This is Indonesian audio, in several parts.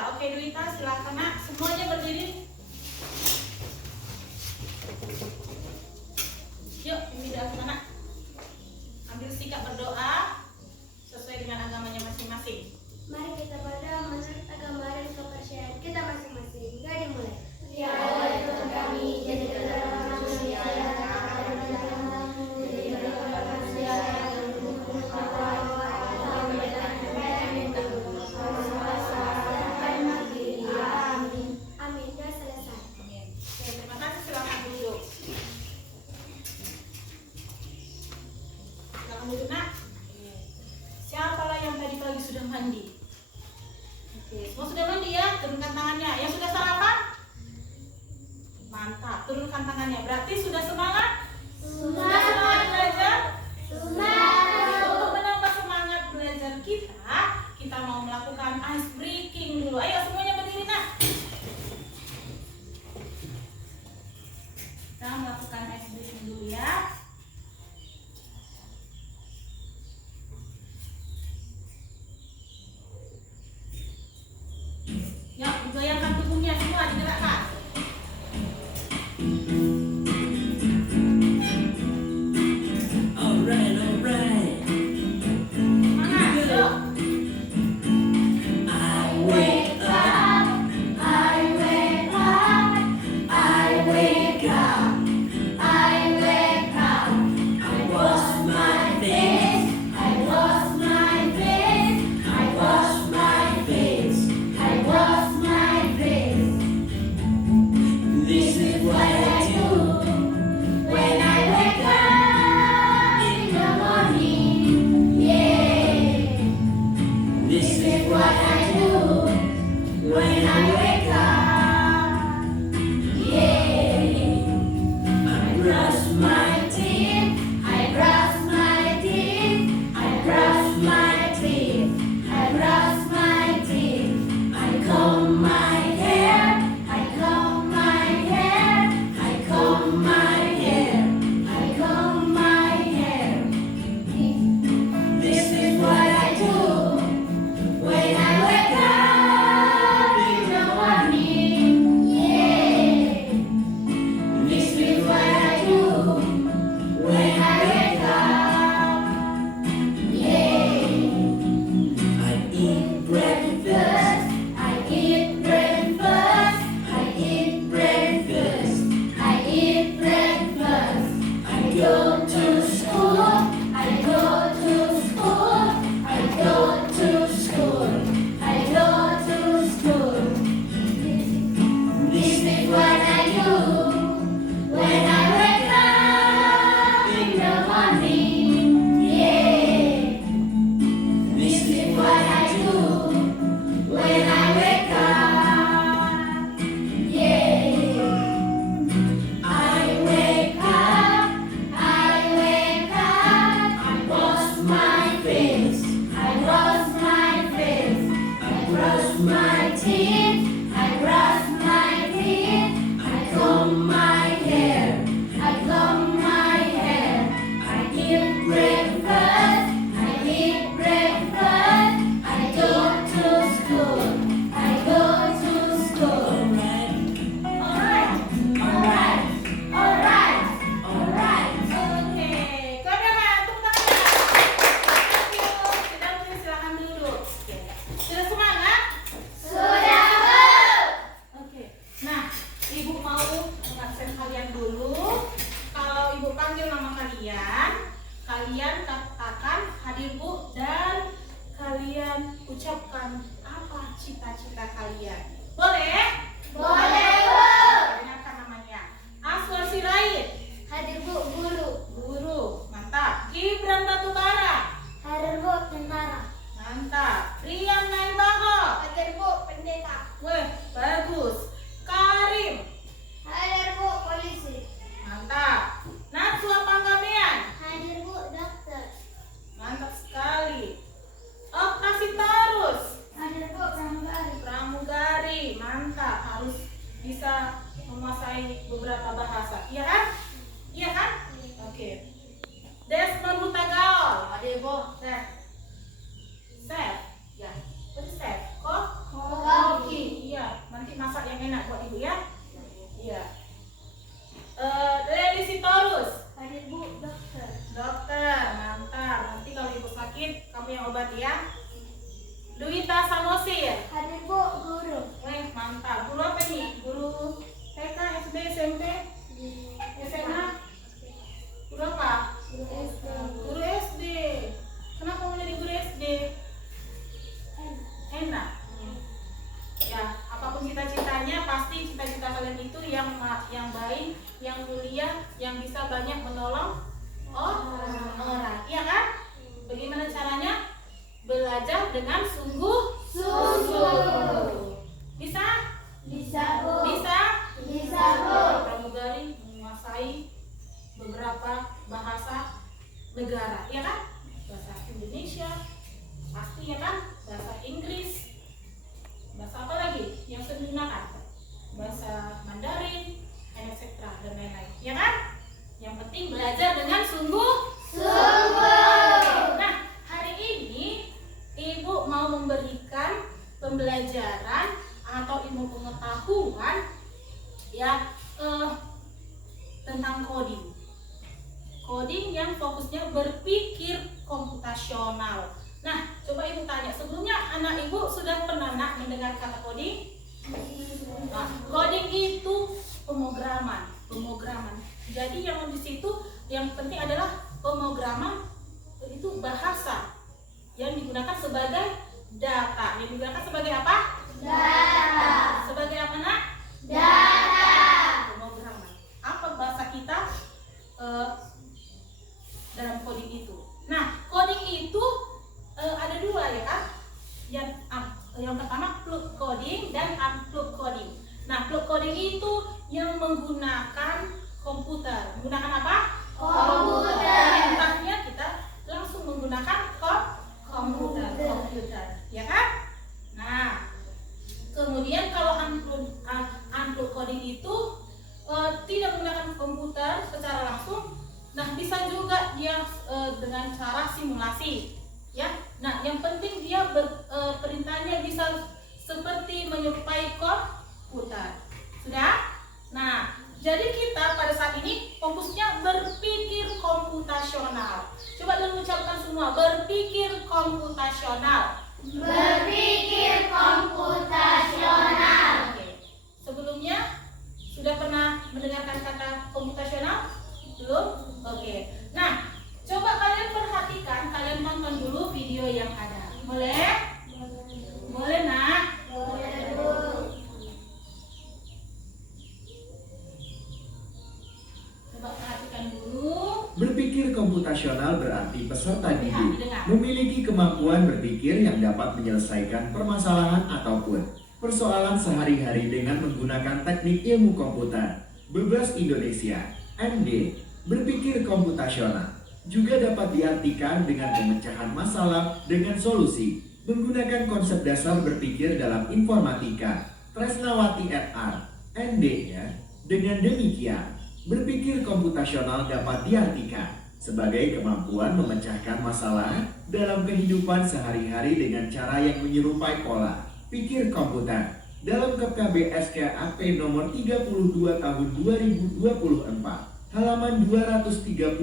Duita. Oke, Duita silakan nak. Semuanya berdiri. Yuk, ini doa anak. Ambil sikap berdoa sesuai dengan agamanya masing-masing. Mari kita berdoa menurut agama dan kepercayaan kita masing-masing. Gak dimulai. Ya Allah Tuhan kami, jadikanlah manusia yang taat dan jadikanlah manusia yang mendukung takwa, kami datang kepada itu, kuasa sampai mati. Amin. Amin. Doa selesai. Amin. Oke, terima kasih. Silakan duduk. Silakan duduk nak. Siapalah yang tadi pagi sudah mandi? Oke, semua sudah mandi ya? Turunkan tangannya. Yang sudah sarapan? Mantap, turunkan tangannya. Berarti sudah semangat? Sudah semangat belajar? Semangat. Untuk menambah semangat belajar kita mau melakukan ice breaking dulu. Ayo semuanya berdiri nak. Kita melakukan ice breaking dulu ya. Ya, digoyangkan tubuhnya semua, digerakkan. Alright. Semangat, yuk. I wake up, I wake up, I wake up, I wake up. I wash my face, I wash my face, I wash my face. I wash my face. This is what I do When I wake up in the morning, yeah. This is What I do when I wake up, yeah. I brush my Teeth, I brush my teeth, I brush my teeth, I brush my teeth. I comb my hair, I comb my hair, I comb my hair, I comb my hair. This is what I do when I wake up in the morning, yeah. This is what I do when I wake up, yeah. I eat breakfast, I eat breakfast, I eat breakfast, I eat breakfast. I go to school, I go to school, I go to school, I go to school. This is what I do when I wake up in the morning, yeah. This is what I do when I wake up, yeah. I wake up, I wake up, I wash my face, I wash my face, I brush my teeth, I brush my teeth, I comb my hair, I comb my hair, I eat breakfast, I eat breakfast, I go to school, I go to school. Alright, alright, alright, alright. Oke, kamera, tepuk tangan. Thank you. Sudah mungkin silakan duduk. Oke. Sudah semangat? Sudah. Oke. Nah, Ibu mau mengabsen kalian dulu. Kalau Ibu panggil nama kalian, kalian katakan hadir Bu dan kalian ucapkan apa cita-cita kalian. Boleh? Boleh, Bu. Dengarkan namanya. Aswar Sirait. Hadir Bu, guru. Guru, mantap. Gibran Batubara, Hadir Bu, tentara. mantap. Rian Naibaho, Hadir Bu, pendeta. weh, bagus. Karim, Hadir Bu, polisi. mantap. Natsua Panggabean, Hadir Bu, dokter. mantap sekali. Okta Sitorus, Hadir Bu, pramugari. pramugari, mantap. Harus bisa menguasai beberapa bahasa, iya kan? Iya kan? Oke. Desmond Hutagaol, Ada, Bu. Seth, ya. pasti cita-cita kalian itu yang baik, yang mulia, yang bisa banyak menolong orang, iya kan? Bagaimana caranya? Belajar dengan sungguh-sungguh. Bisa? Bisa, Bu. Bisa? Bisa, Bu. Pramugari menguasai beberapa bahasa negara, ya kan? Bahasa Indonesia, pasti ya kan? Bahasa Inggris, bahasa apa lagi yang sering digunakan? Bahasa Mandarin, etc. dan lain-lain, ya kan? Yang penting belajar dengan sungguh-sungguh. Nah, hari ini Ibu mau memberikan pembelajaran atau ilmu pengetahuan ya tentang coding. Coding yang fokusnya berpikir komputasional. Nah, coba Ibu tanya, sebelumnya anak Ibu sudah pernah mendengar kata coding? Nah, coding itu pemrograman. Jadi yang di situ yang penting adalah pemrograman itu bahasa yang digunakan sebagai data. Yang digunakan sebagai apa? Data. Sebagai apa, Nak? Data. Pemrograman. Apa bahasa kita dalam coding itu? Nah, coding itu ada dua ya kan? Yang pertama plug coding dan unplug coding. Nah, plug coding itu yang menggunakan komputer. Menggunakan apa? Komputer. Perintahnya kita langsung menggunakan komputer, ya kan? Nah, kemudian kalau unplug coding itu tidak menggunakan komputer secara langsung. Nah, bisa juga dia dengan cara simulasi, ya. Nah, yang penting dia perintahnya bisa seperti menyerupai komputer. Sudah? Nah, jadi kita pada saat ini fokusnya berpikir komputasional. Coba dulu ucapkan semua, berpikir komputasional. Berpikir komputasional. Oke. Sebelumnya sudah pernah mendengarkan kata komputasional? Belum? Oke. Nah, coba kalian perhatikan, kalian tonton dulu video yang ada. Boleh? Boleh, Nak? Boleh, Bu. Coba perhatikan dulu. Berpikir komputasional berarti peserta didik memiliki kemampuan berpikir yang dapat menyelesaikan permasalahan ataupun persoalan sehari-hari dengan menggunakan teknik ilmu komputer. Bebas Indonesia, MD, berpikir komputasional juga dapat diartikan dengan pemecahan masalah dengan solusi menggunakan konsep dasar berpikir dalam informatika. Tresnawati et al. MD ya. Dengan demikian, berpikir komputasional dapat diartikan sebagai kemampuan memecahkan masalah dalam kehidupan sehari-hari dengan cara yang menyerupai pola pikir komputer. Dalam KKB SKAP nomor 32 tahun 2024, halaman 239,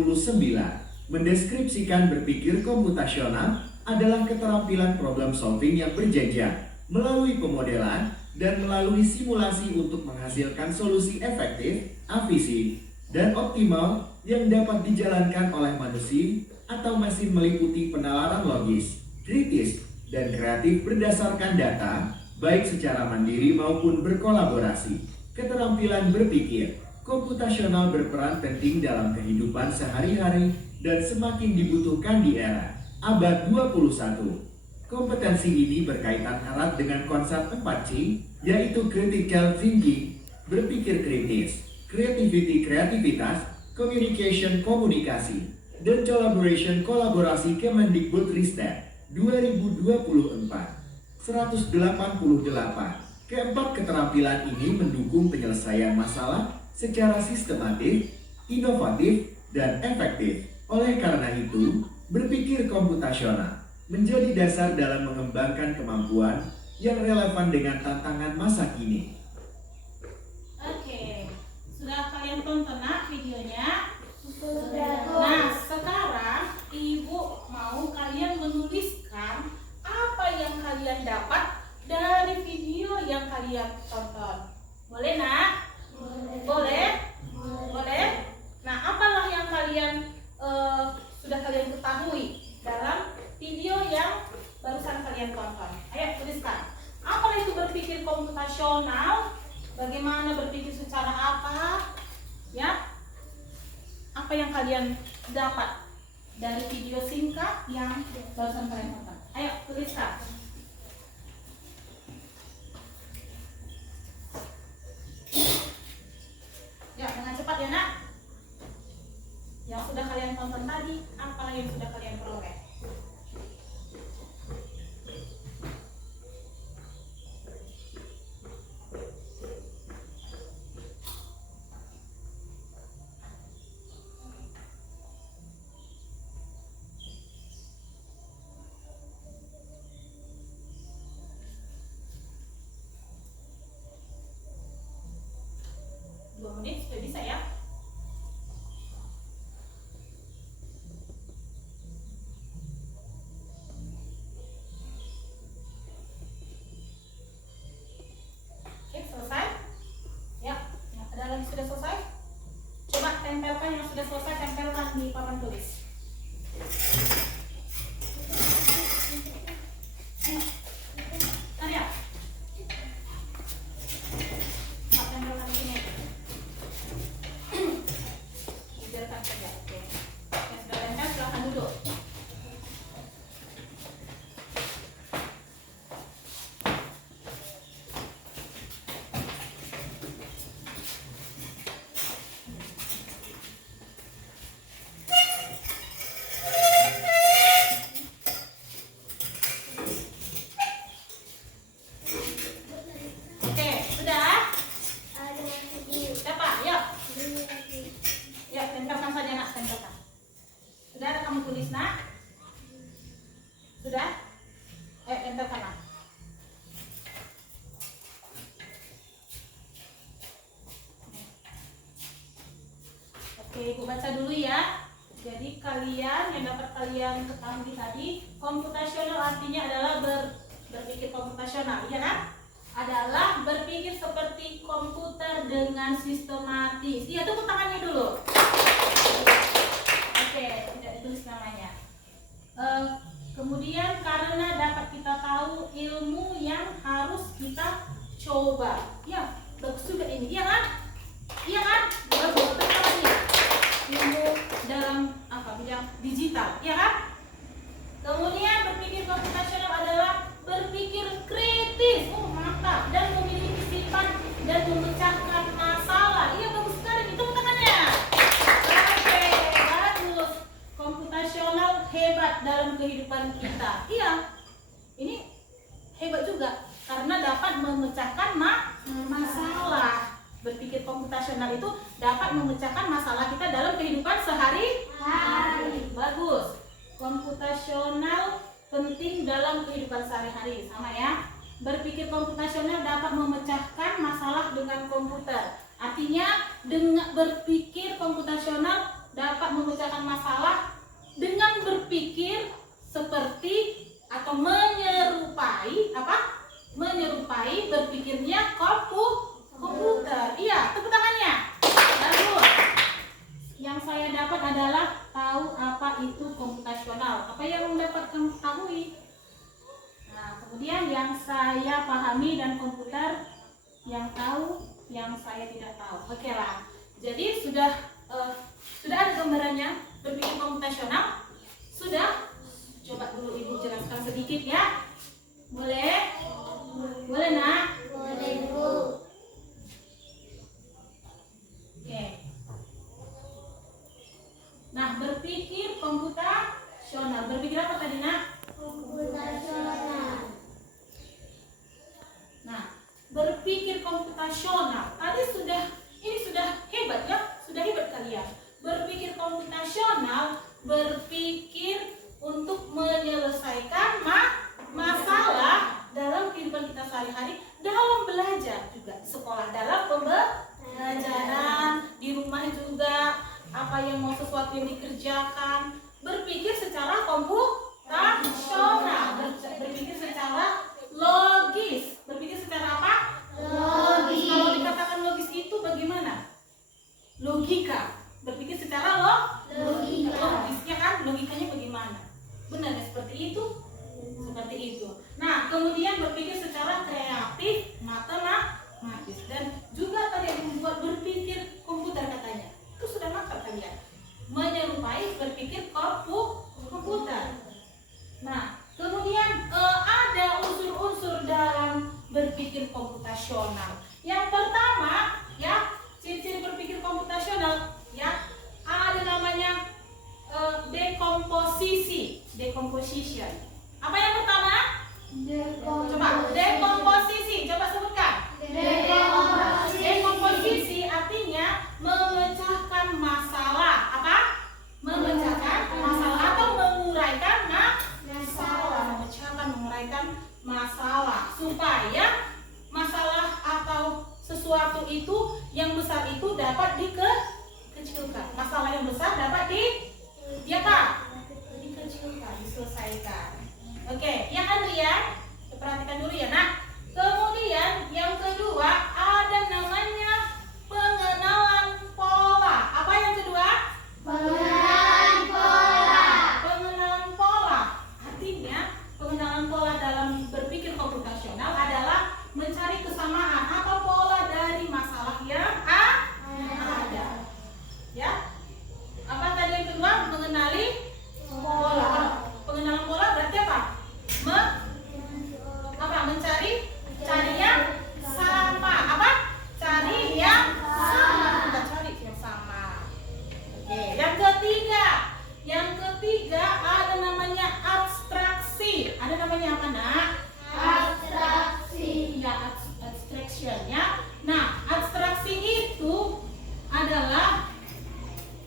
mendeskripsikan berpikir komputasional adalah keterampilan problem solving yang berjenjang melalui pemodelan dan melalui simulasi untuk menghasilkan solusi efektif, efisien, dan optimal yang dapat dijalankan oleh manusia atau mesin meliputi penalaran logis, kritis, dan kreatif berdasarkan data, baik secara mandiri maupun berkolaborasi. Keterampilan berpikir komputasional berperan penting dalam kehidupan sehari-hari dan semakin dibutuhkan di era abad 21. Kompetensi ini berkaitan erat dengan konsep 4C, yaitu critical thinking, berpikir kritis, creativity kreativitas, communication komunikasi, dan collaboration kolaborasi Kemendikbud Ristek 2024. 188. Keempat keterampilan ini mendukung penyelesaian masalah secara sistematis, inovatif, dan efektif. Oleh karena itu, berpikir komputasional menjadi dasar dalam mengembangkan kemampuan yang relevan dengan tantangan masa kini. Oke, sudah kalian tonton videonya? Sudah, Bu. Nah, sekarang Ibu mau kalian menuliskan apa yang kalian dapat dari video yang kalian tonton. Boleh, Nak? Boleh? Boleh? Nah, apalah yang kalian sudah kalian ketahui dalam video yang barusan kalian tonton? Ayo tuliskan. Apa itu berpikir komputasional? Bagaimana berpikir secara apa? Ya, apa yang kalian dapat dari video singkat yang barusan kalian tonton? Ayo tuliskan. Ya, dengan cepat ya nak. Yang sudah kalian tonton tadi, apa lagi yang sudah kalian peroleh? Menit sudah bisa ya. Oke, selesai ya. Ada lagi sudah selesai? Coba tempelkan yang sudah selesai, tempelkan di papan tulis. Tanya. Tempelkan di sini. Biarkan saja. Oke. Yang sudah tempel silahkan duduk. Oke, sudah? Ada lagi. Siapa? Yuk. Ini lagi. Ya, tempelkan saja nak, tempelkan. Sudah ada kamu tulis nak? Sudah? Tempelkan nak. Oke, ibu baca dulu ya. Jadi kalian yang dapat kalian ketahui tadi, komputasional artinya adalah berpikir komputasional, ya kan? Adalah berpikir seperti komputer dengan sistematis. Iya, tepuk tangannya dulu. Oke, tidak ditulis namanya. Kemudian karena dapat kita tahu ilmu yang harus kita coba. Ya, bagus juga ini, iya kan? Iya kan? Bagus, tepuk tangannya. Ilmu dalam bidang digital, iya kan? Kemudian berpikir komputasional adalah berpikir kritis, mantap, dan memiliki sifat dan memecahkan masalah. Iya, bagus sekali, itu tangannya. Oke, bagus. Komputasional hebat dalam kehidupan kita. Iya, ini hebat juga karena dapat memecahkan masalah. Berpikir komputasional itu dapat memecahkan masalah kita dalam kehidupan sehari-hari. Bagus. Komputasional penting dalam kehidupan sehari-hari, sama ya. Berpikir komputasional dapat memecahkan masalah dengan komputer. Artinya dengan berpikir komputasional dapat memecahkan masalah dengan berpikir seperti atau menyerupai menyerupai berpikirnya komputer. Iya, tepuk tangannya. Bagus. Yang saya dapat adalah tahu apa itu komputasional. Apa yang dapat kamu ketahui? Nah, kemudian yang saya pahami dan komputer yang tahu, yang saya tidak tahu. Oke lah. Jadi sudah ada gambarannya berpikir komputasional? Sudah? Coba dulu ibu jelaskan sedikit ya. Boleh? Boleh nak? Boleh, Bu. Oke. Nah, berpikir komputasional. Berpikir apa tadi nak? Komputasional. Nah, berpikir komputasional. Tadi ini sudah hebat ya, sudah hebat kalian. Berpikir komputasional, berpikir untuk menyelesaikan masalah dalam kehidupan kita sehari-hari, dalam belajar juga, sekolah, dalam pembelajaran, di rumah juga, apa yang mau sesuatu yang dikerjakan, berpikir secara komputasional, berpikir secara logis. Berpikir secara apa? Logis. Kalau dikatakan logis itu bagaimana? Logika. Berpikir secara Logika. logis, ya kan? Logikanya bagaimana? Benar ya, seperti itu? Seperti itu. Nah, kemudian berpikir secara kreatif, matematis, dan dalam berpikir komputasional. Yang pertama, ya, ciri-ciri berpikir komputasional, ya, ada namanya dekomposisi, decomposition. Apa yang pertama? Coba, dekomposisi, coba sebutkan. Dekomposisi artinya memecahkan masalah. Apa? Memecahkan masalah atau menguraikan masalah, memecahkan, menguraikan masalah supaya masalah atau sesuatu itu yang besar itu dapat dikecilkan. Masalah yang besar dapat dikecilkan, diselesaikan. Oke, yang Adrian, perhatikan dulu ya, Nak. Kemudian yang kedua ada namanya pengenalan pola. Apa yang kedua? Pengenalan pola. Artinya pengenalan pola dalam berpikir komputasional adalah mencari kesamaan atau pola dari masalah yang ada. Ya. Apa tadi yang kedua? Mengenali pola. Pengenalan pola berarti apa? Cari yang sama. Apa? Cari yang sama. Kita cari yang sama. Oke. Yang ketiga ada namanya abstraksi. Ada namanya apa, Nak? Ya, abstraction ya. Nah, abstraksi itu adalah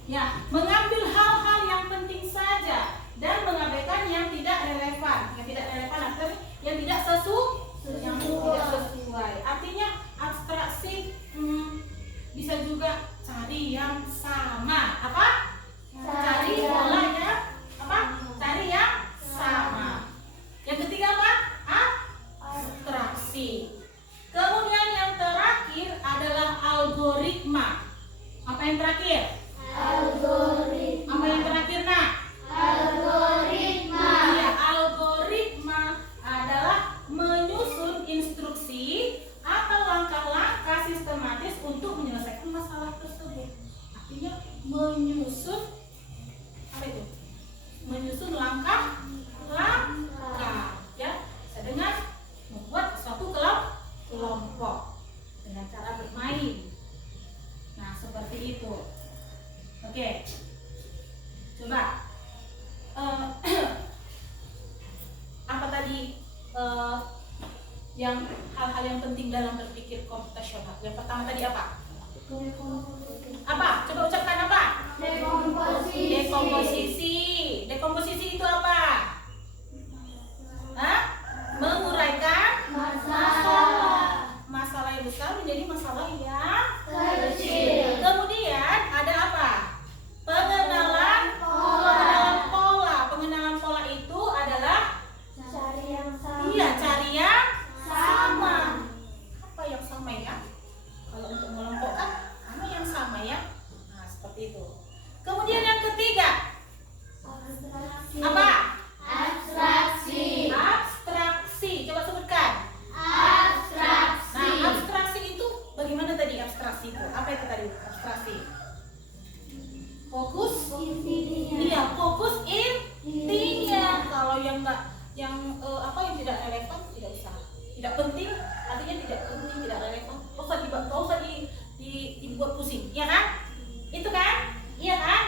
ya mengambil hal-hal yang penting saja dan mengabaikan yang tidak relevan. Yang tidak relevan atau yang tidak sesuai. Artinya abstraksi bisa juga cari yang sama. Apa? Cari polanya. Apa? Cari yang sama. Yang ketiga apa? Abstraksi. Kemudian yang terakhir adalah algoritma. Apa yang terakhir? Apa yang terakhir, Nak? Iya, algoritma adalah menyusun instruksi atau langkah-langkah sistematis untuk menyelesaikan masalah tersebut. Artinya menyusun apa itu? Menyusun langkah-langkah, ya, dengan membuat suatu kelompok dengan cara bermain. Nah, seperti itu. Oke. Coba apa tadi yang hal-hal yang penting dalam berpikir komputasional? Yang pertama tadi apa? Apa? Coba ucapkan apa? Dekomposisi. Dekomposisi itu apa? Menguraikan masalah yang besar menjadi masalah yang kecil. Kemudian ada apa? Pengenalan pola. Pengenalan pola itu adalah cari yang sama. Apa yang sama ya? Kalau untuk mengelompokkan, apa yang sama ya? Nah, seperti itu. Kemudian yang ketiga, apa? Abstraksi. Coba sebutkan. Nah, abstraksi itu bagaimana tadi abstraksi itu? Apa itu tadi abstraksi? Fokus intinya. Iya, fokus intinya. Kalau yang enggak, yang yang tidak relevan tidak usah. Tidak penting, artinya tidak penting, tidak relevan. Enggak usah dibuat pusing, ya kan? Itu kan? Iya kan?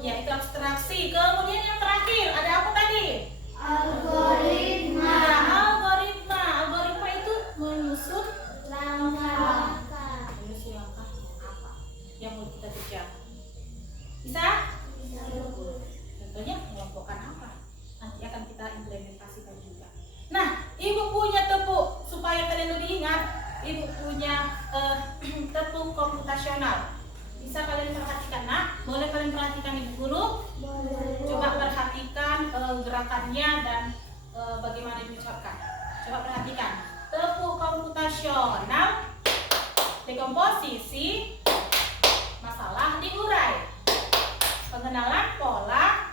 Ya, itu abstraksi. Kemudian yang terakhir ada apa tadi? Algoritma. Ya, algoritma. Algoritma itu menyusun Langkah. apa yang mau kita kerjakan. Bisa? Contohnya mengelompokkan apa? Nanti akan kita implementasikan juga. Nah, Ibu punya tepuk supaya kalian lebih ingat. Ibu punya tepuk komputasional. Bisa kalian perhatikan, Nak? Boleh kalian perhatikan Ibu Guru? Coba perhatikan gerakannya dan bagaimana diucapkan. Coba perhatikan. Tepuk komputasional, dekomposisi, masalah diurai, pengenalan pola,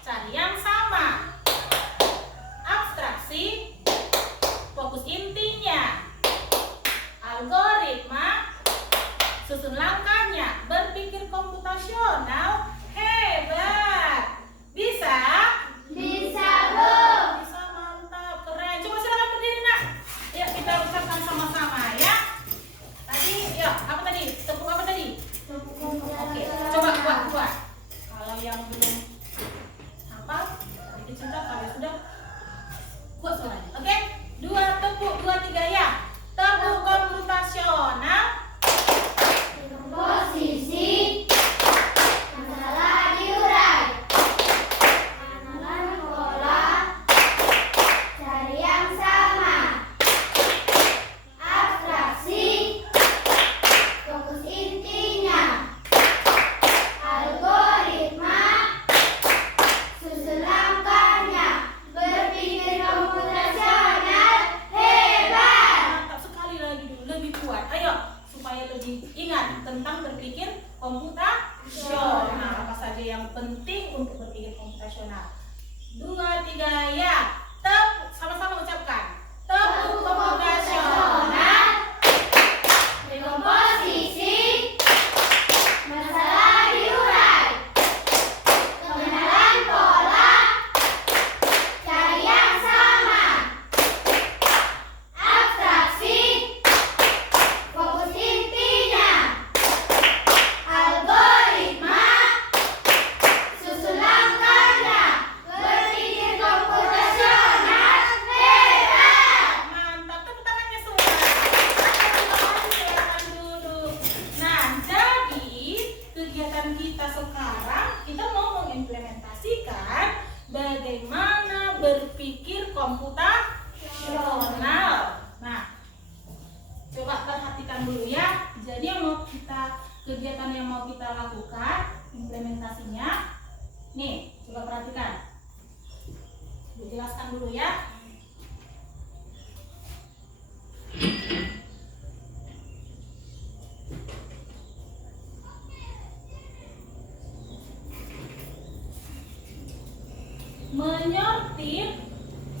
cari yang sama, abstraksi, fokus intinya, algoritma, susun langkahnya, berpikir komputasional, hebat. Bisa? Bisa, Bu. Bisa, mantap, keren. Coba silakan berdiri, Nak. tentang berpikir komputasional. Apa saja yang penting untuk berpikir komputasional? 2, 3, ya. Sama-sama ucapkan. Tepuk komputasional. Dekomposisi, masalah diurai, pengenalan pola, cari yang sama, abstraksi, fokus intinya, algoritma, susun langkahnya, berpikir komputasional, hebat! Mantap, tepuk tangannya semua. Silakan duduk. Nah, jadi kegiatan kita sekarang kita mau mengimplementasikan bagaimana berpikir komputasional. Nah, coba perhatikan dulu ya. Jadi kegiatan yang mau kita lakukan implementasinya. Nih, coba perhatikan. Dijelaskan dulu ya. Menyortir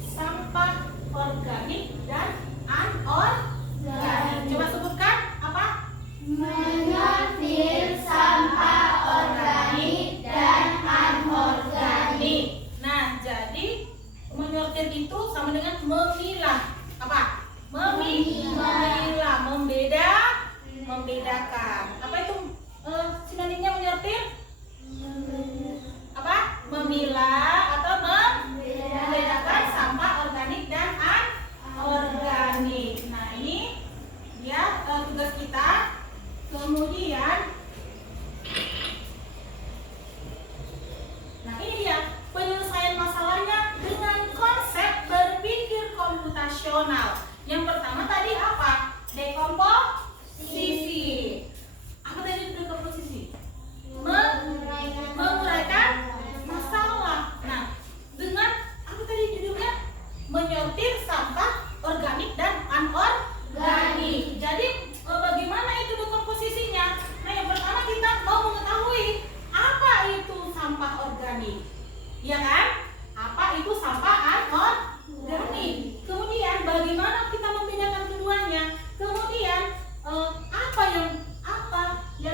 sampah organik dan anorganik. Coba sebutkan apa? Menyortir sampah organik dan anorganik. Nah, jadi menyortir itu sama dengan memilah. Apa? Memilah, membedakan. Apa itu sinonimnya menyortir? Apa? Memilah atau membedakan sampah organik dan anorganik. Nah, ini dia tugas kita. Kemudian, nah ini dia penyelesaian masalahnya dengan konsep berpikir komputasional. Yang pertama tadi apa? Dekomposisi. Apa tadi dekomposisi? Menguraikan masalah. Nah, dengan apa tadi judulnya? Menyortir sampah organik dan anorganik. Jadi bagaimana itu dekomposisinya? Nah, yang pertama kita mau mengetahui apa itu sampah organik, ya kan? Apa itu sampah anorganik? Kemudian bagaimana kita membedakan keduanya? Kemudian apa yang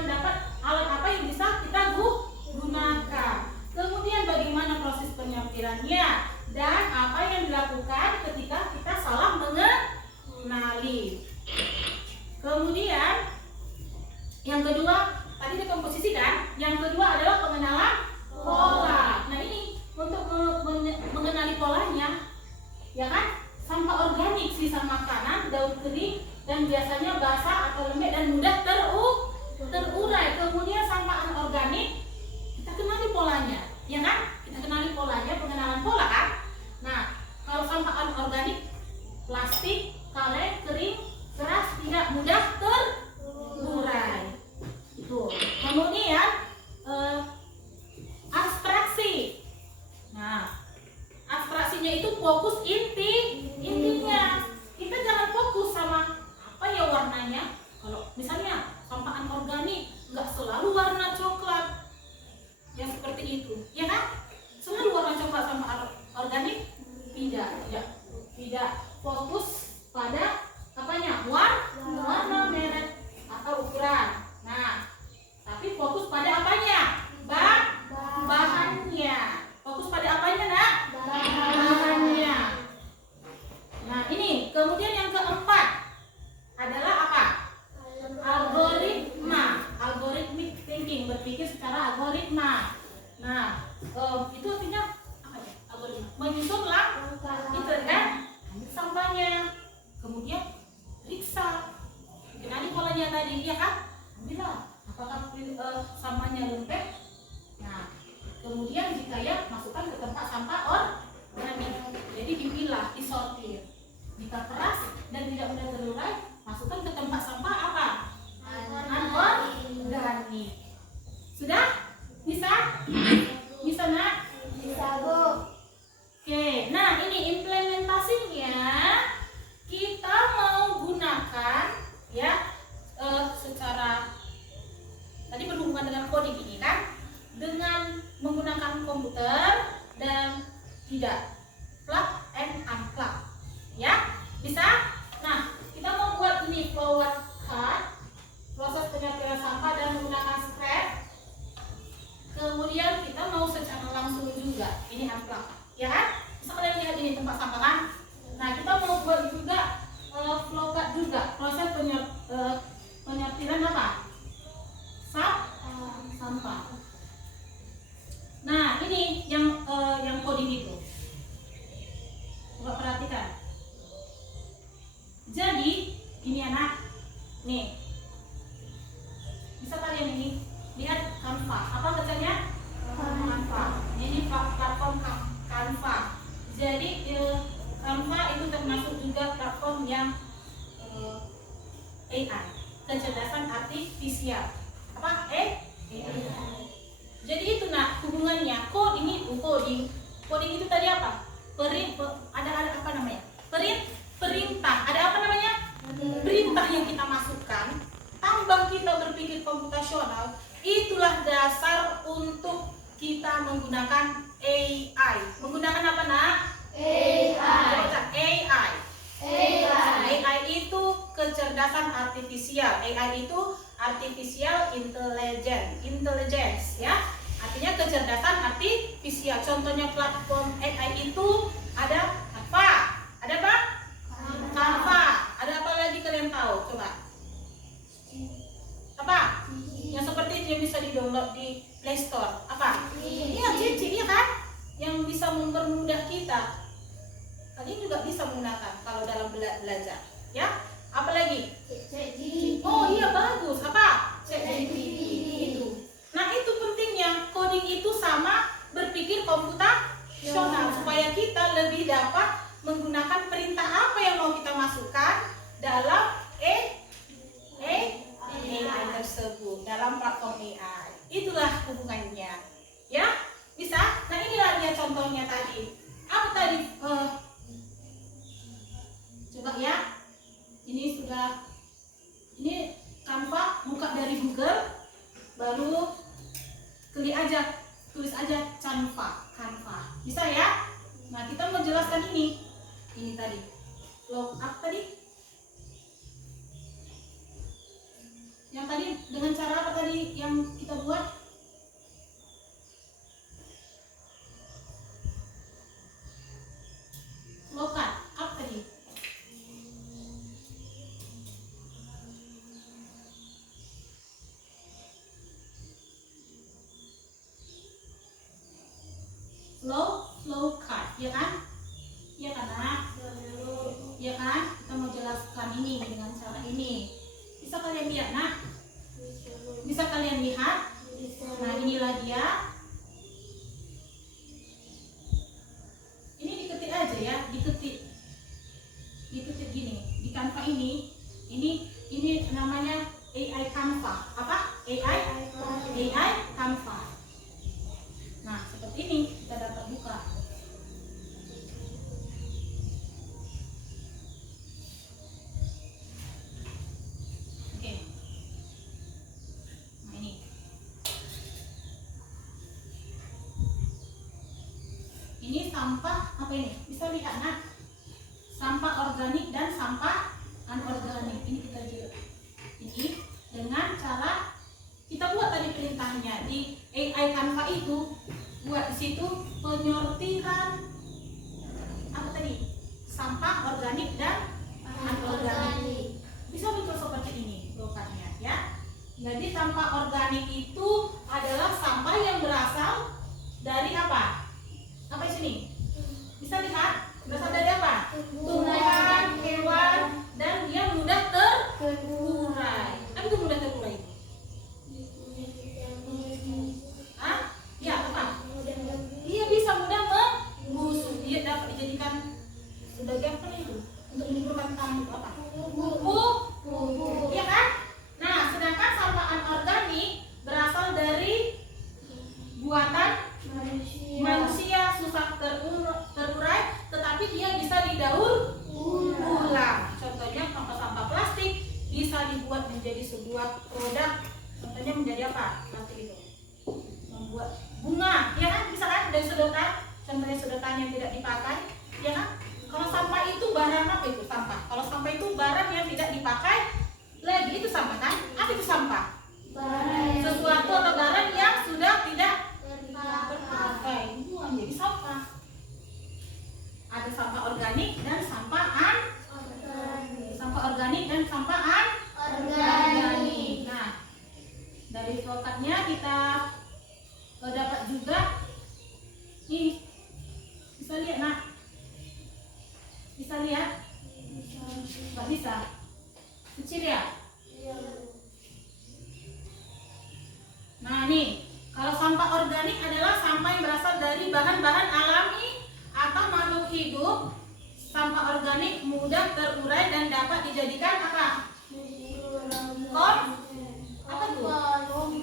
dapat alat apa yang bisa kita gunakan? Kemudian bagaimana proses penyortirannya dan apa yang dilakukan ketika kita salah mengenali. Kemudian yang kedua tadi dekomposisi kan? Yang kedua adalah pengenalan pola. Nah, ini untuk mengenali polanya, ya kan? Sampah organik, sisa makanan, daun kering dan biasanya basah atau lembek dan mudah terurai. Kemudian sampah anorganik, kita kenali polanya, ya kan? Kita kenali polanya, pengenalan pola kan? Nah, kalau sampah anorganik, plastik, kaleng, kering, keras, tidak mudah terurai. Itu. Kemudian abstraksi. Nah, abstraksinya itu fokus intinya. Kita jangan fokus sama apa ya warnanya. Kalau misalnya sampah anorganik nggak selalu warna coklat, yang seperti itu, ya kan? Selalu warna coklat sampah organik tidak fokus pada apanya? Warna, merek atau ukuran. Nah, tapi fokus pada apanya? Bahannya. Fokus pada apanya, Nak? Bahannya. Nah, ini. Kemudian yang keempat adalah apa? Algoritma. Algorithmic thinking, berpikir secara algoritma. Nah, itu artinya apa ya? Algoritma. Menyusun langkah. Itu kan? Ambil sampahnya. Kemudian periksa. Kenali polanya tadi, ya kan? Ambillah. Apakah sampahnya lembek? Nah, kemudian jika ya, masukkan ke tempat sampah organik. Jadi dipilah, disortir. Jika keras dan tidak mudah terurai, masukkan ke tempat sampah apa? Anorganik. Sudah? Bisa? Bisa, Nak? Bisa, Bu. Oke, nah ini implementasinya kita mau gunakan ya secara Ini anak, nih, bisa kalian ini lihat Canva. Apa bacanya? Canva. Ini platform Canva. Jadi Canva itu termasuk juga platform yang AI, kecerdasan artifisial. Apa? AI. Jadi itu nak hubungannya coding itu coding itu tadi apa? Ada apa namanya? Perintah. Ada apa namanya? Perintah yang kita masukkan. Tambah kita berpikir komputasional, itulah dasar untuk kita menggunakan AI. Menggunakan apa nak? AI. AI itu kecerdasan artifisial. AI itu artificial intelligence, ya. Artinya kecerdasan artifisial. Contohnya platform AI itu ada apa? Ada apa? Canva. Ada apa lagi kalian tahu? Coba. Apa? Yang seperti itu yang bisa di-download di Play Store. Apa? Iya, Cici, iya kan? Yang bisa mempermudah kita. Kalian juga bisa menggunakan kalau dalam belajar, ya. Apa lagi? Oh iya, bagus. Apa? Itu. Nah, itu pentingnya coding itu sama berpikir komputasional supaya kita lebih dapat menggunakan perintah apa yang mau kita masukkan dalam AI tersebut, dalam platform AI. Itulah hubungannya, ya. Bisa? Nah, inilah dia contohnya tadi. Apa tadi? Coba ya. Ini Canva, buka dari Google, baru klik aja, tulis aja Canva. Bisa ya? Nah, kita menjelaskan ini tadi. Look up tadi. Yang tadi dengan cara apa tadi yang kita buat? Look up tadi. Flow cut, ya kan? Iya kan, Nak? Iya kan? Kita mau jelaskan ini dengan cara ini. Bisa kalian lihat, Nak? Bisa kalian lihat? Nah, inilah dia. Ini diketik aja ya, diketik gini. Di Canva ini namanya AI Canva. Apa? AI Canva. Nah, seperti ini kita dapat buka. Oke. Nah, ini. Ini sampah apa ini? Bisa lihat, Nak? Sampah organik dan sampah anorganik. Ini kita juga. Ini dengan cara kita buat tadi perintahnya di AI Canva itu, buat di situ penyortiran apa tadi? Sampah organik dan anorganik. Bisa muncul seperti ini lokasinya, ya. Jadi sampah organik itu adalah sampah yang berasal dari apa? Apa di sini? Bisa lihat? Berasal dari apa? Tumbuhan, hewan, dan dia mudah terurai. Apa itu mudah terurai? Ya, apa? Iya, bisa mudah membusuk. Dia dapat dijadikan sebagai apa itu? Untuk menimbulkan tamu apa? Pupuk. Iya kan? Nah, sedangkan sampah anorganik berasal dari buatan manusia, susah terurai, tetapi dia bisa didaur ulang. Contohnya sampah plastik bisa dibuat menjadi sebuah produk. Contohnya menjadi apa? Plastik itu membuat bunga, ya kan? Bisa kan? Dari sedotan, contohnya sedotan yang tidak dipakai, ya kan? Kalau sampah itu barang apa itu? Sampah. Kalau sampah itu barang yang tidak dipakai lagi, itu sampah kan? Apa itu sampah? Sesuatu atau barang yang sudah tidak terpakai, itu menjadi sampah. Ada sampah organik dan sampah anorganik. Nah, dari flowchartnya kita dapat juga nih, bisa lihat, Nak? Bisa lihat? Nggak bisa. Kecil ya? Nah nih, kalau sampah organik adalah sampah yang berasal dari bahan-bahan alami atau makhluk hidup. Sampah organik mudah terurai dan dapat dijadikan apa? Apa tuh?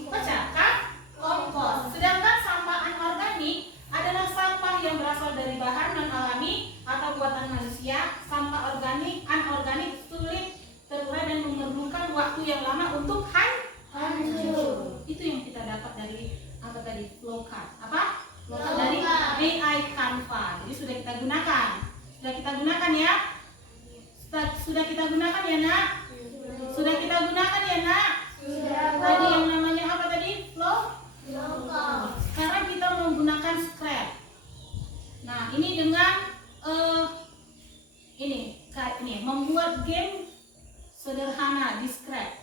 Baca kan? Kompos. Sedangkan sampah anorganik adalah sampah yang berasal dari bahan non alami atau buatan manusia. Sampah organik, anorganik sulit terurai dan memerlukan waktu yang lama untuk hancur. Itu yang kita dapat dari apa tadi? Flowcard. Apa? Flowcard dari AI Canva. Jadi sudah kita gunakan. Sudah kita gunakan ya? Sudah kita gunakan ya nak? Sudah kita gunakan ya nak? Tadi yang namanya apa tadi? Sekarang kita menggunakan Scrap. Nah ini dengan ini membuat game sederhana di Scrap.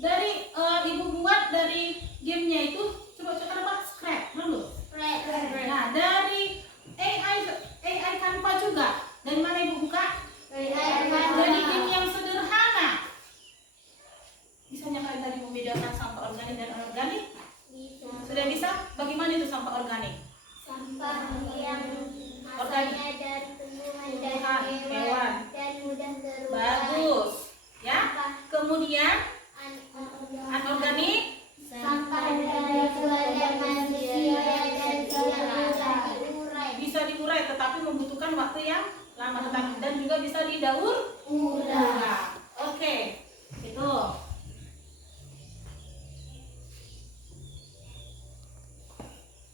Dari ibu buat dari gamenya itu coba apa? Scrap dulu. Nah dari AI Canva juga. Dari mana ibu buka? Dari game yang sederhana. Bisanya kalian tadi membedakan sampah organik dan anorganik? Sudah bisa? Bagaimana itu sampah organik? Sampah yang Organik. asalnya dari tumbuhan dan Hewan. dan mudah terurai. Bagus. Ya. Kemudian anorganik Sampah dari buatan manusia dan tidak mudah diurai. bisa diurai tetapi membutuhkan waktu yang lama dan juga bisa didaur ulang. Oke. Itu.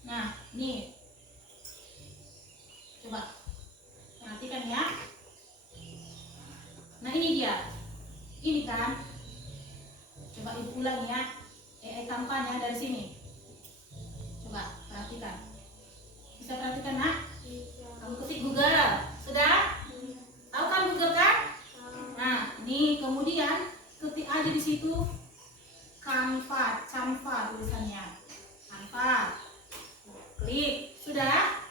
Nah, nih. Coba perhatikan ya. Nah, ini dia. Ini kan. Coba ibu ulang ya. Kampanye dari sini. Coba perhatikan. Bisa perhatikan, nak? Kamu ketik Google. Sudah? Tahu kan Google kan? Nah, ini kemudian ketik aja di situ Canva tulisannya. Canva. Klik. Sudah?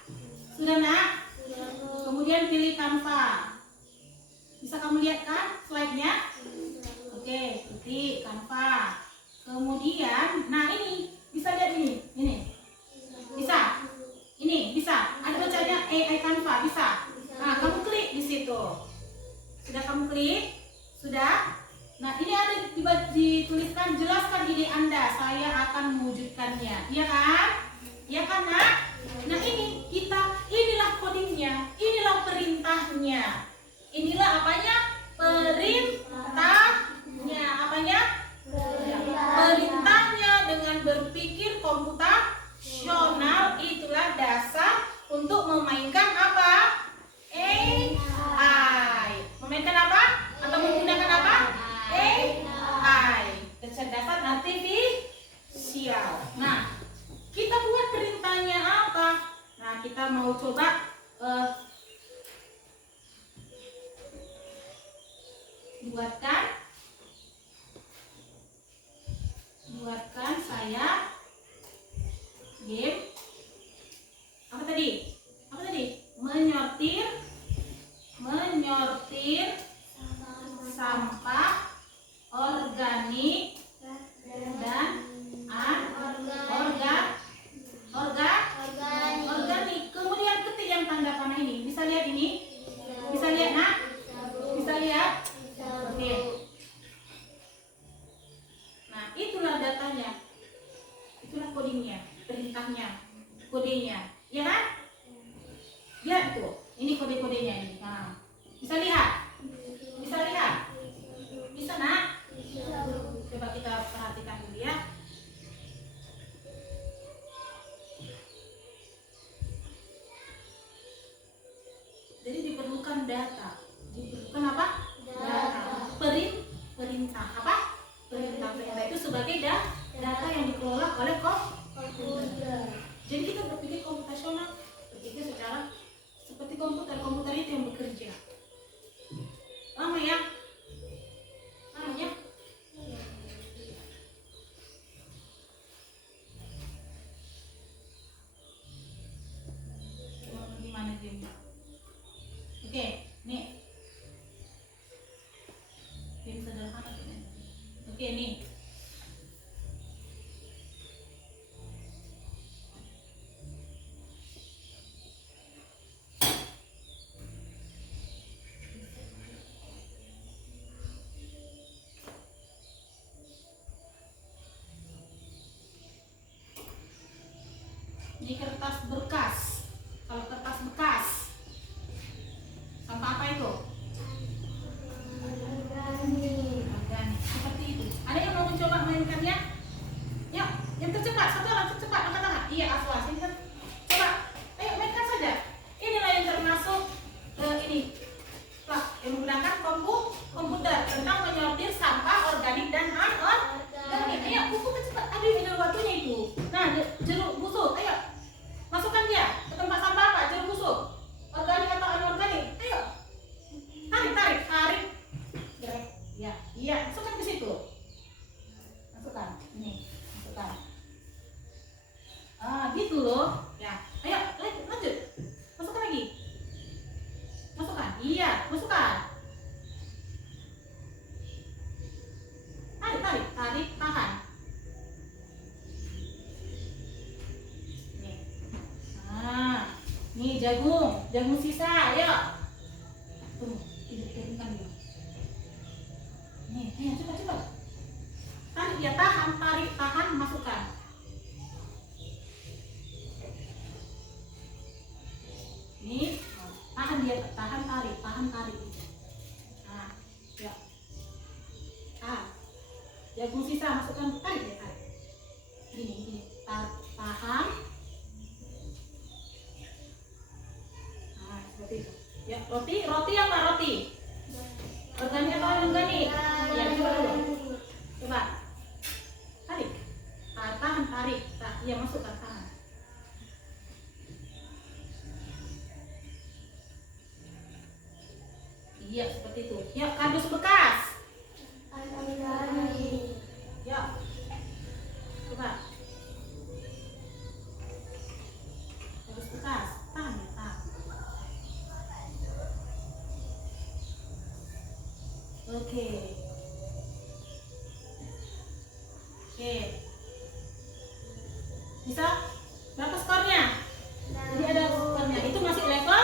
Sudah nak? Kemudian pilih Canva. Bisa kamu lihat kan slide-nya? Oke, ketik Canva. Kemudian, nah ini bisa lihat ini bisa, ini bisa. Ada bacanya AI Canva bisa. Nah, kamu klik di situ. Sudah kamu klik? Sudah? Nah, ini ada dituliskan jelaskan ide Anda. Saya akan mewujudkannya. Iya kan? Iya kan, nak? Nah, inilah kodingnya. Inilah perintahnya. Inilah apanya? Perintahnya. Apanya? Perintahnya dengan berpikir komputasional itulah dasar untuk memainkan apa? AI. Memainkan apa? Atau menggunakan apa? AI. Kecerdasan artifisial. Nah, kita buat perintahnya apa? Nah, kita mau coba buatkan saya game apa tadi menyortir sampah organik dan organik. Kemudian ketik yang tanda panah ini. Bisa lihat ini? Bisa lihat, nak? Bisa lihat? Oke. Nah, itulah datanya. Itulah codingnya, perintahnya, kodenya. Ya kan? Lihat tuh. Ini kode-kodenya ini. Nah, bisa lihat? Bisa lihat? Bisa, nak? Coba kita perhatikan dulu ya. Jadi diperlukan data. Diperlukan apa? Data. Perintah apa? Perintah itu sebagai data yang dikelola oleh komputer. Jadi kita berpikir komputasional, berpikir secara seperti komputer itu yang bekerja. Lama ya? Gimana game? Oke, nih. Game sederhana sebenarnya. Oke nih. Ini kertas bekas. Kalau kertas bekas, sampah apa itu? Organik. Seperti itu. Ada yang mau mencoba mainkannya? Ya, yang tercepat. Satu orang tercepat angkat tangan. Iya, Aswa. Sini kan. Coba. Ayo mainkan saja. Inilah yang termasuk ini. Pak, yang menggunakan komputer tentang menyortir sampah organik dan anorganik. Ayo, buku cepat. Aduh, ini waktunya itu. Nah, jeruk busuk. Ayo. Masukkan dia ke tempat sampah apa? Jeruk busuk. Organik atau anorganik? Ayo. Tarik. Ya, iya. Masukkan ke situ. Masukkan. Ini, masukkan. Gitu loh. Ya. Ayo, lanjut. Masukkan lagi. Masukkan. Iya, masukkan. Tarik, tahan. Nih jagung sisa, ayo. Tunggu, hidupkan dulu. Nih, cepat. Tarik ya, tahan, masukkan. Nih, tahan dia, tarik. Nah, ya. Jagung sisa masukkan, tarik. Gini, tahan. Seperti itu. Ya, roti apa roti? Organik atau anorganik? Ya, coba dulu. Coba. Tarik. Tarik. Iya, masukkan tahan. Iya, seperti itu. Ya, kardus bekas. Ya. Coba. Kardus bekas. Tahan. Oke. Bisa? Berapa skornya? Jadi ada skornya. Itu masih level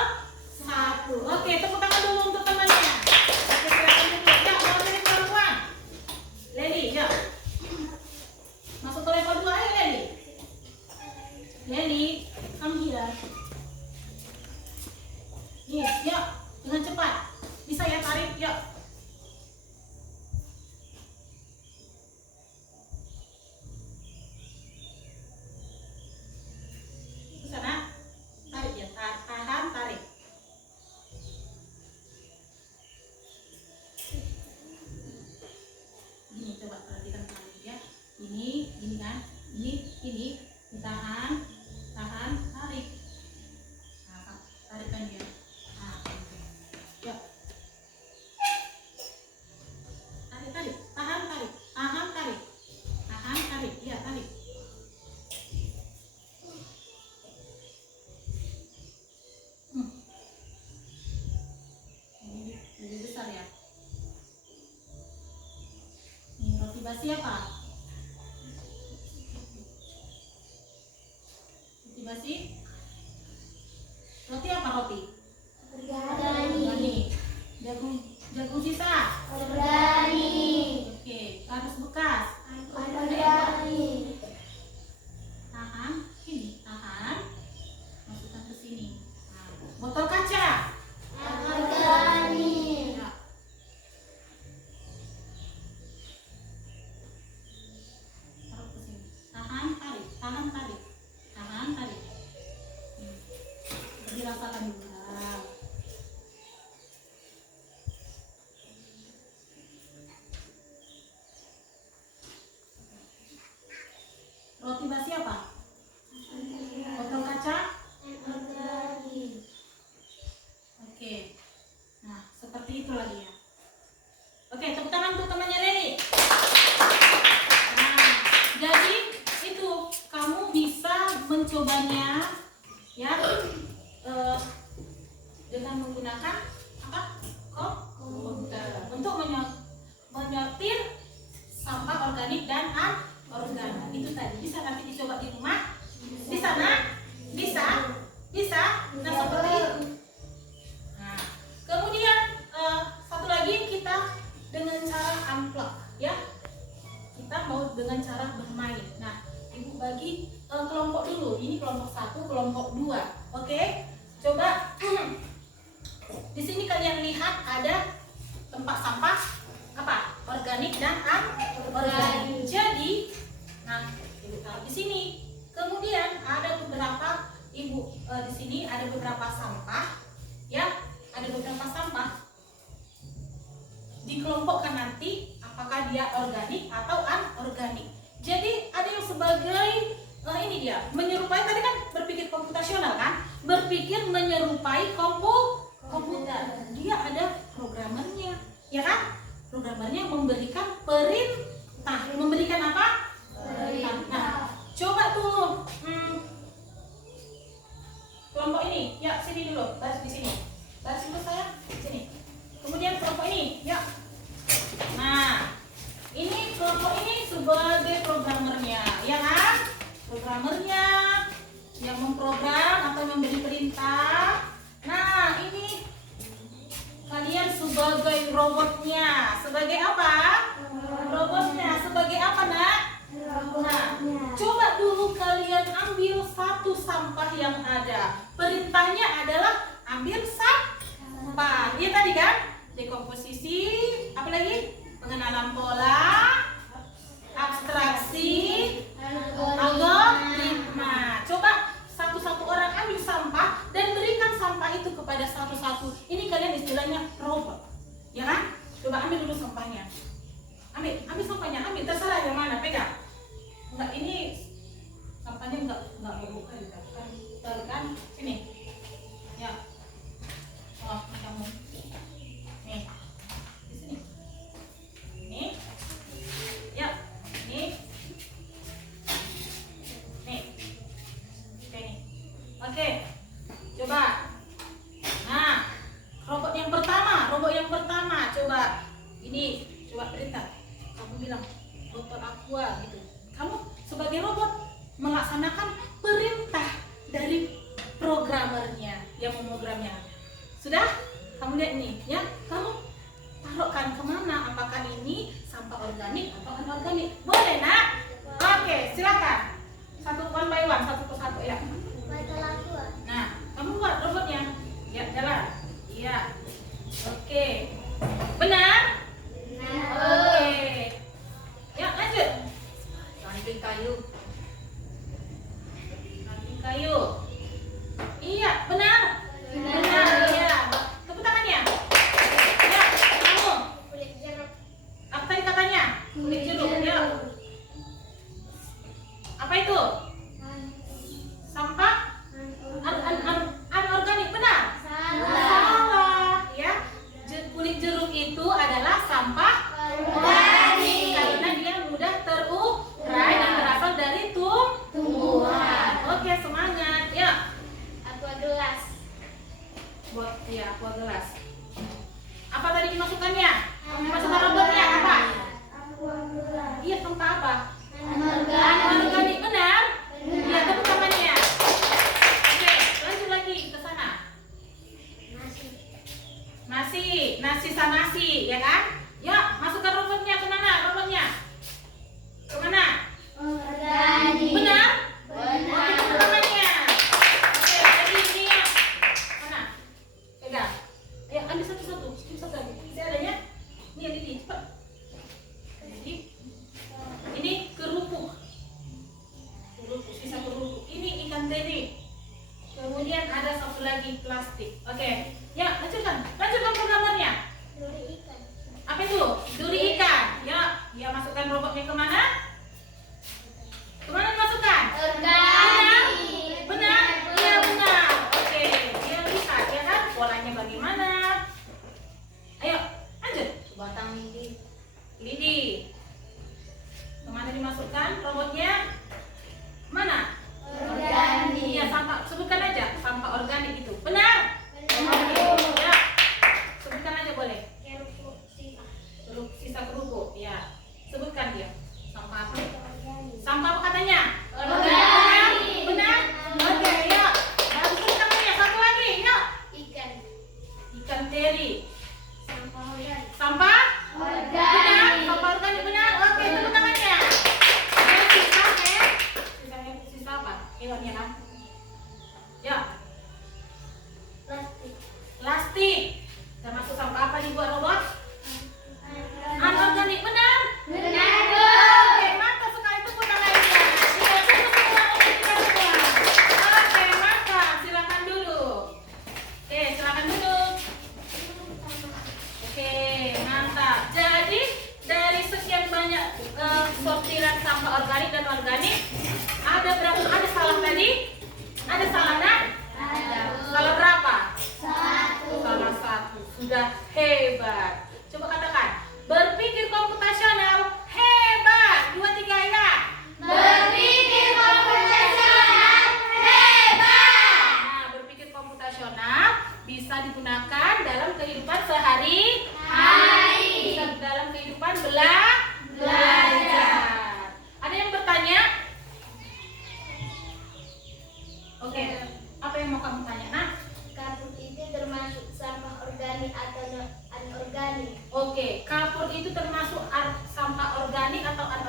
1. Oke, tepuk tangan dulu untuk temannya. Oke, silakan dulu. Ya, mau jadi perempuan. Leli, ya. Masuk ke level 2 ayo, Leli. Leli, come here. Nih, yuk. Dengan cepat. Bisa ya, tarik, yuk. Ini tahan, tarik. Nah, tarikan dia. Nah, ya. Tarik, tahan, tarik, iya tarik. Ini lebih besar ya. Ini roti basi apa? Basi. Roti apa roti? Organik. Jagung sisa? Organik. Oke, kardus bekas? Organik. Tahan, ini tahan. Masukkan ke sini. Nah, botol kaca? Organik. Ya. Taruh ke sini. Tahan, tarik. Dirasakan juga. Roti basi apa? Botol kaca? Oke. Nah, seperti itu lagi ya. Oke, tepuk tangan untuk temannya Leli. Nah, jadi itu kamu bisa mencobanya ya. Dengan menggunakan apa? Komputer untuk organ. Itu tadi bisa nanti dicoba di rumah. Bisa nak? Bisa? Bisa? Nah seperti itu. Nah, kemudian satu lagi kita dengan cara unplug ya. Kita mau dengan cara bermain. Nah, ibu bagi kelompok dulu. Ini kelompok 1, kelompok 2. Oke? Coba di sini kalian lihat ada tempat sampah apa? Organik dan anorganik. Jadi, nah ibu taruh di sini. Kemudian ada beberapa ibu di sini ada beberapa sampah, ya, ada beberapa sampah. Dikelompokkan nanti apakah dia organik atau anorganik. Jadi ada yang sebagai ini dia menyerupai tadi kan berpikir komputasional kan, berpikir menyerupai komputer. Dia ada programmernya, ya kan? Programmernya memberikan perintah, memberikan apa? Perintah. Nah, coba tuh kelompok ini, ya sini dulu, baris di sini, baris dulu saya, sini. Kemudian kelompok ini, ya. Nah, ini kelompok ini sebagai programmernya, ya kan? Programmernya yang memprogram atau memberi perintah. Nah, ini kalian sebagai robotnya, sebagai apa? Robotnya, sebagai apa nak? Nah, coba dulu kalian ambil satu sampah yang ada. Perintahnya adalah ambil sampah. Iya tadi kan? Dekomposisi, apa lagi? Pengenalan pola, abstraksi, algoritma. Coba satu-satu orang ambil sampah dan berikan sampah itu kepada satu-satu. Ini kalian istilahnya robot, ya kan? Coba ambil dulu sampahnya. Ambil sampahnya, ambil terserah yang mana, pegang. Enggak, ini sampahnya enggak buka juga kan? Sini. Ya. Oh, kamu. Nih. Di sini. Ini. Ya, ini. Nih. Oke nih. Oke. Coba. Nah, robot yang pertama coba. Ini coba perintah. Kamu bilang Dr. Aqua gitu. Kamu sebagai robot melaksanakan perintah dari programmernya yang memprogramnya. Sudah? Kamu lihat nih, ya? Kamu taruhkan kemana? Apakah ini sampah organik atau anorganik? Boleh nak? Oke, silakan. One by one, satu persatu ya. Nah, kamu buat robotnya. Ya, jalan. Iya. Oke. Benar? Oke. Ya, lanjut. Ranting kayu. Iya, benar. Benar, iya. Tepuk tangannya. Ya, kamu. Apa tadi katanya? Kulit jeruk. Ya. Apa itu? Sampah anorganik, benar? Salah. Ya. Kulit jeruk itu adalah sampah organik karena dia mudah terurai dan berasal dari tumbuhan. Oke, semangat. Ya. Aqua gelas. Apa tadi dimasukkannya? Masukkan robotnya apa?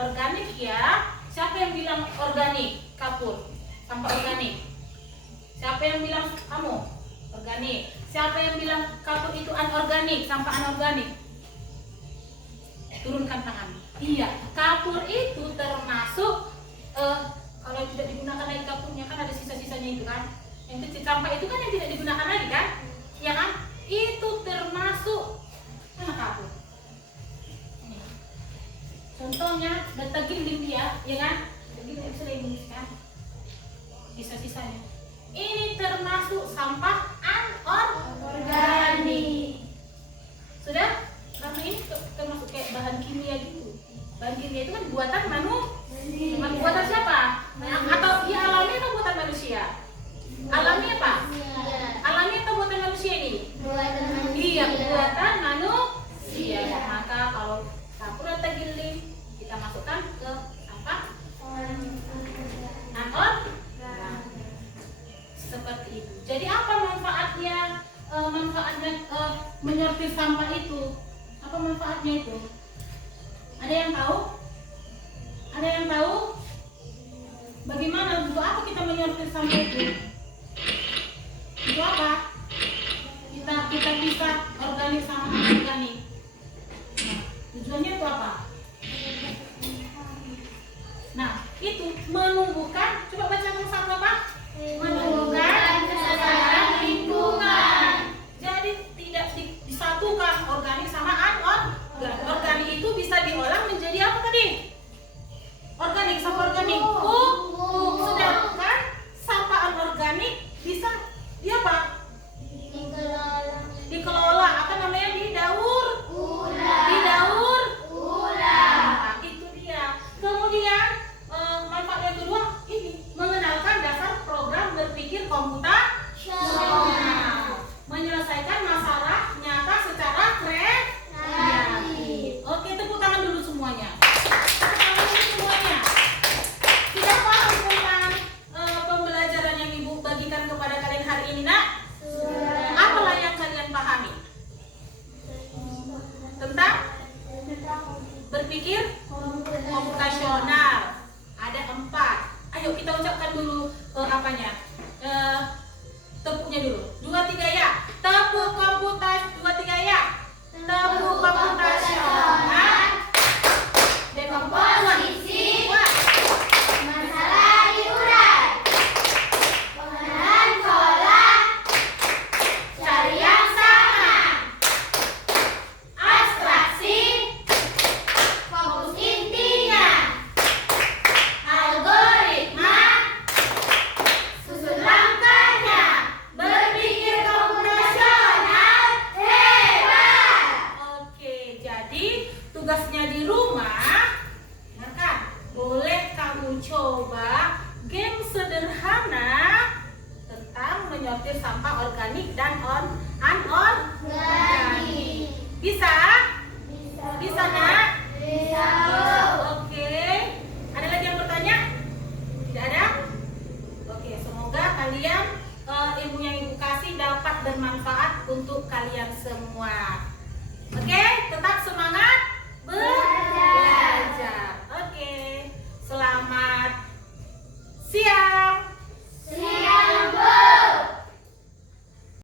organik ya. Siapa yang bilang organik? Kapur. Sampah organik. Siapa yang bilang? Kamu. Organik. Siapa yang bilang kapur itu anorganik? Sampah anorganik. Turunkan tangan. Iya, kapur itu termasuk kalau tidak digunakan lagi kapurnya kan ada sisa-sisanya itu kan. Yang kecil sampah itu kan yang tidak digunakan lagi kan? Ya kan? Itu termasuk mana kapur? Ini. Contohnya betagin limbia, ya kan? Begini bisa diinginkan sisa-sisanya. Ini termasuk sampah anorganik. Sudah? Karena ini termasuk kayak bahan kimia gitu. Bahan kimia itu kan buatan buatan siapa? Atau ya alami atau buatan manusia? Alami apa? Alami atau buatan manusia ini? Iya, buatan manusia. Maka kalau kapur atau giling kita masukkan ke sampah anorganik. Seperti itu. Jadi apa manfaatnya? Manfaatnya menyortir sampah itu? Apa manfaatnya itu? Ada yang tahu? Ada yang tahu? Bagaimana? Untuk apa kita menyortir sampah itu? Untuk apa? Kita bisa organik sama anorganik. Nah, tujuannya itu apa? Nah, itu menumbuhkan. Coba baca satu apa? Menumbuhkan kesadaran lingkungan. Jadi tidak disatukan organik sama anorganik. Organik itu bisa diolah menjadi apa tadi? Organik sama organik pupuk. Sedangkan sampah anorganik bisa dia apa? Dikelola. Apa namanya? Didaur ulang. Nah, itu dia. Kemudian manfaat yang kedua ini mengenalkan dasar program berpikir komputasional, menyelesaikan masalah nyata secara kreatif. Oke, tepuk tangan dulu semuanya. Tepuk tangan dulu semuanya. Sudah paham tentang pembelajaran yang Ibu bagikan kepada kalian hari ini, Nak? Apalah yang kalian pahami tentang berpikir komputasional? Ada 4. Ayo kita ucapkan dulu apanya? Tepuknya dulu. 2, 3 ya. Tepuk komputasi. 2, 3 ya. Tepuk komputasional. Dekomposisi, masalah diurai, pengenalan pola, cari yang sama, abstraksi, fokus intinya, algoritma, susun langkahnya, berpikir komputasional hebat. Oke, jadi tugasnya di rumah, kan? Boleh kamu coba game sederhana tentang menyortir sampah organik dan anorganik. Bisa? Bisa, Nak?